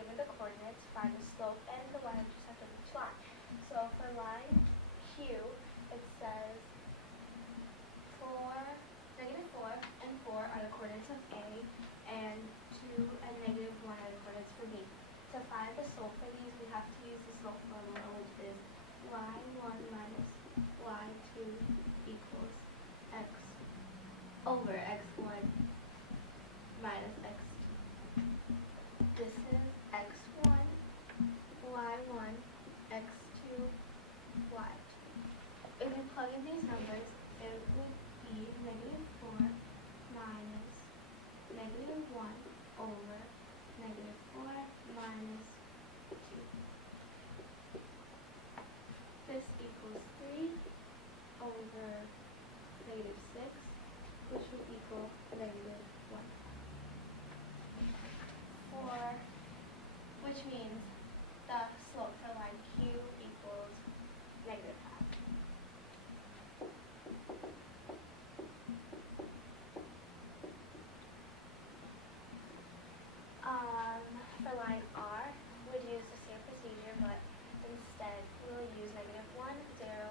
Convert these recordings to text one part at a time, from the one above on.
given the coordinates, find the slope and the y-intercept of each line. So for line Q, it says 4, -4 and 4 are the coordinates of A, and 2 and -1 are the coordinates for B. To find the slope for these, we have to use the slope formula, which is y1 minus y2 equals x over x1 minus x2. This is x1, y1, x2, y2. If you plug in these numbers, it would be -4 minus -1 over -4 minus 2. This equals 3 over -6, which would equal -1. Which means the slope for line Q equals -half. For line R, we'd use the same procedure, but instead we'll use -1, 0,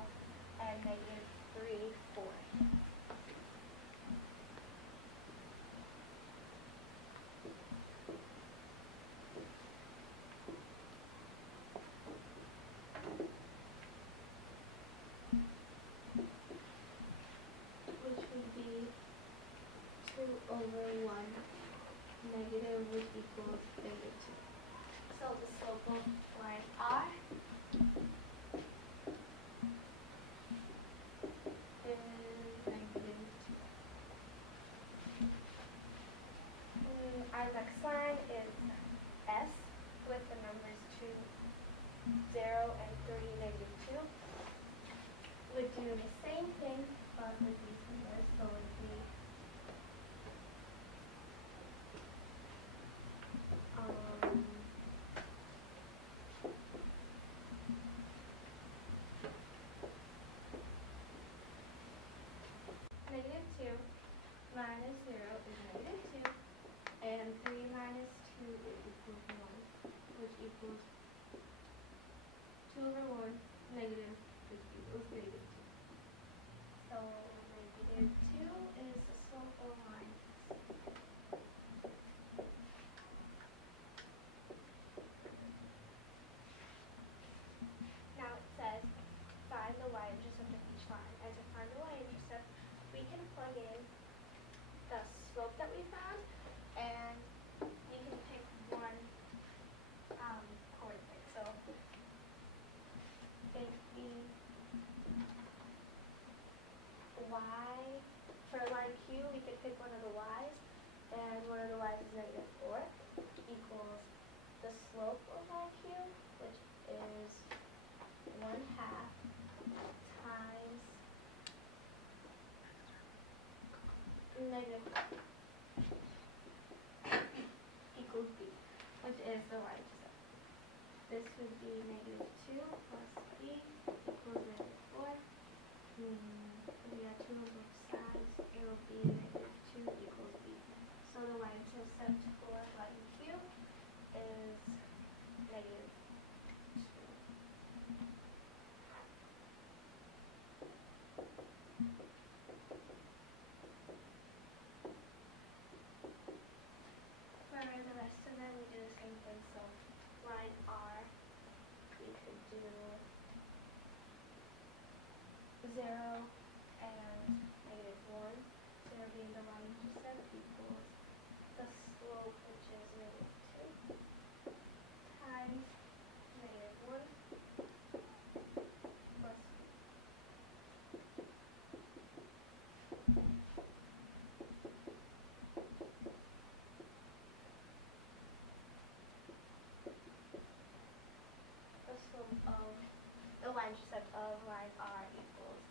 and -3, 4. Which would be 2 over 1 negative, which equals -2. So the slope of line R is -2. Our next line is S with the numbers 2, 0, and 3, -2. Would do the same thing, but with these numbers, so it would be -2 minus 0 is -2, and 3 minus 2 is equal to 1, which equals 2 over 1 negative, which equals -2. So -2 is the slope of line. Now it says find the y-intercept of each line. And to find the y-intercept, we can plug in the slope that we found, and you can pick one coordinate. So it'd be y. For line Q, we could pick one of the y's, and one of the y's is -4, equals the slope of line Q, which is 1/2 times -4 equals B, which is the y-intercept. This would be -2 plus B equals -4. We got 2 on both sides. It will be -2 equals B. So the y-intercept for line Q is -2. For the rest of them, we do the same thing. So line R, we could do 0 and -1. 0 being the y-intercept equals the slope, which is -2, times -1 plus B. The slope of the y-intercept of line R equals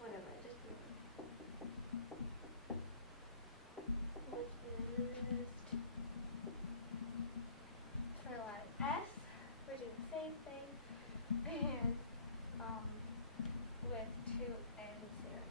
whatever I just did, which is 2. For line S, we're doing the same thing, and with 2 and 0.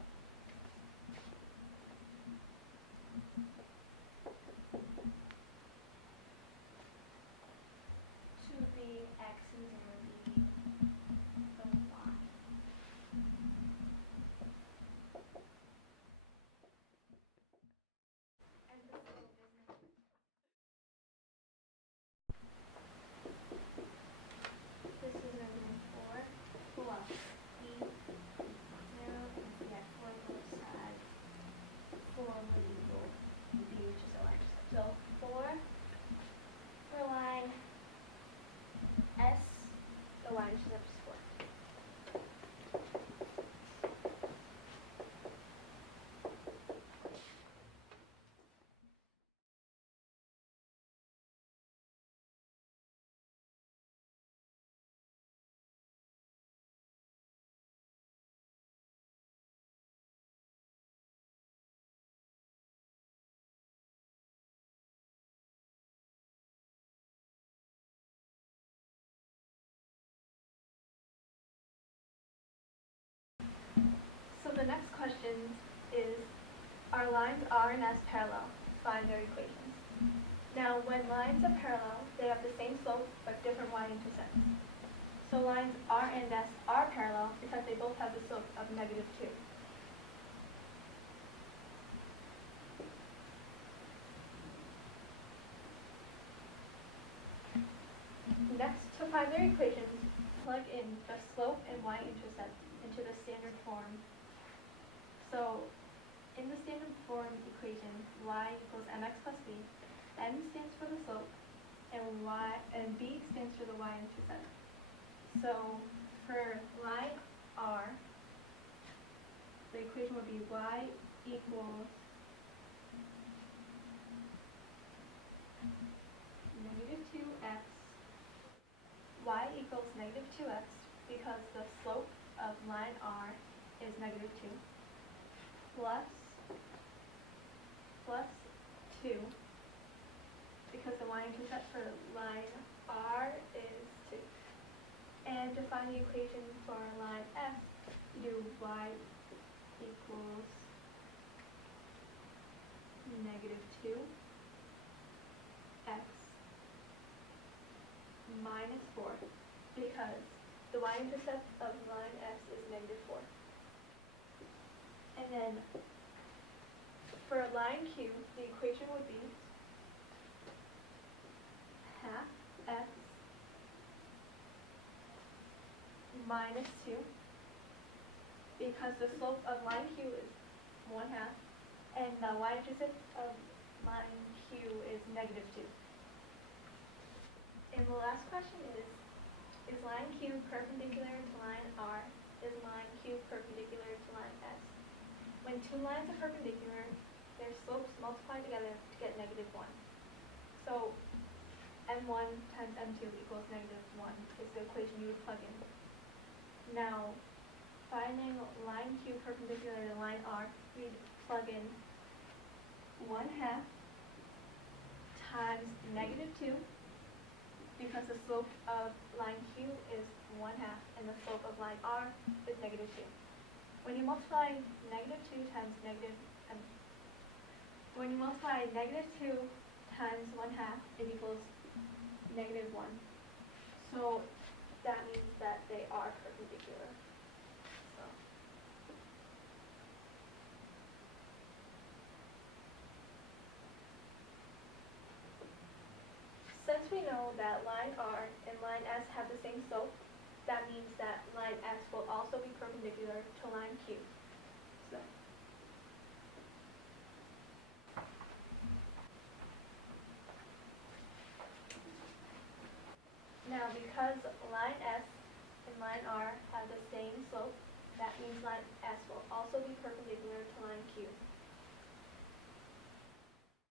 the next question is, are lines R and S parallel? Find their equations. Now, when lines are parallel, they have the same slope but different y-intercepts. So lines R and S are parallel because they both have the slope of -2. Next, to find their equations, plug in the slope and y-intercept into the standard form. So, in the standard form equation, y equals mx plus b, m stands for the slope, and b stands for the y-intercept. So, for line R, the equation would be y equals -2x. Y equals -2x because the slope of line R is -2 plus 2 because the y-intercept for line R is 2. And to find the equation for line F, you do y equals -2x minus 4 because the y-intercept of line S is -4. And then for line Q, the equation would be half x minus 2 because the slope of line Q is 1/2 and the y-intercept of line Q is -2. And the last question is line Q perpendicular to line R? Is line Q perpendicular to line S? When two lines are perpendicular, their slopes multiply together to get -1. So m1 times m2 equals -1 is the equation you would plug in. Now, finding line Q perpendicular to line R, we'd plug in 1/2 times -2 because the slope of line Q is 1/2 and the slope of line R is -2. When you multiply -2 times -2 times 1/2, it equals -1. So that means that they are perpendicular. So. Since we know that line R and line S have the same slope, that means that line S will also be perpendicular to line Q. So. Now, because line S and line R have the same slope, that means line S will also be perpendicular to line Q.